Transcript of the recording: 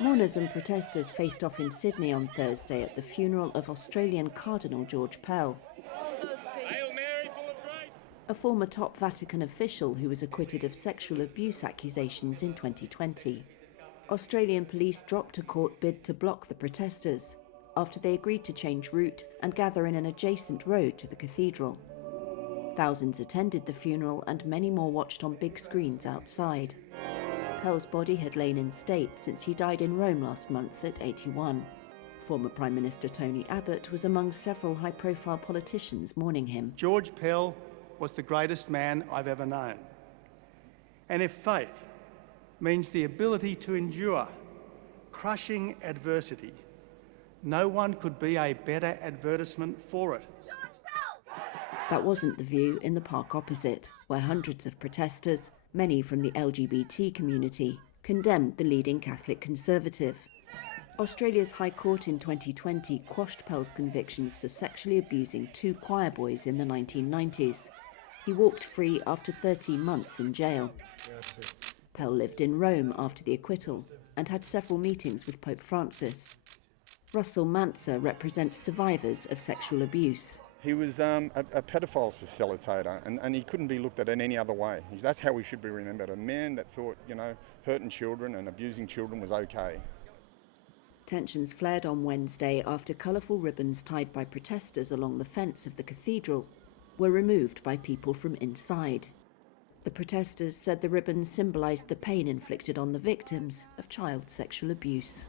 Mourners and protesters faced off in Sydney on Thursday at the funeral of Australian Cardinal George Pell, a former top Vatican official who was acquitted of sexual abuse accusations in 2020. Australian police dropped a court bid to block the protesters after they agreed to change route and gather in an adjacent road to the cathedral. Thousands attended the funeral and many more watched on big screens outside. Pell's body had lain in state since he died in Rome last month at 81. Former Prime Minister Tony Abbott was among several high-profile politicians mourning him. George Pell was the greatest man I've ever known. And if faith means the ability to endure crushing adversity, no one could be a better advertisement for it. That wasn't the view in the park opposite, where hundreds of protesters, many from the LGBT community, condemned the leading Catholic Conservative. Australia's High Court in 2020 quashed Pell's convictions for sexually abusing 2 choir boys in the 1990s. He walked free after 13 months in jail. Pell lived in Rome after the acquittal and had several meetings with Pope Francis. Russell Manser represents survivors of sexual abuse. He was a paedophile facilitator, and he couldn't be looked at in any other way. That's how we should be remembered, a man that thought, hurting children and abusing children was okay. Tensions flared on Wednesday after colourful ribbons tied by protesters along the fence of the cathedral were removed by people from inside. The protesters said the ribbons symbolised the pain inflicted on the victims of child sexual abuse.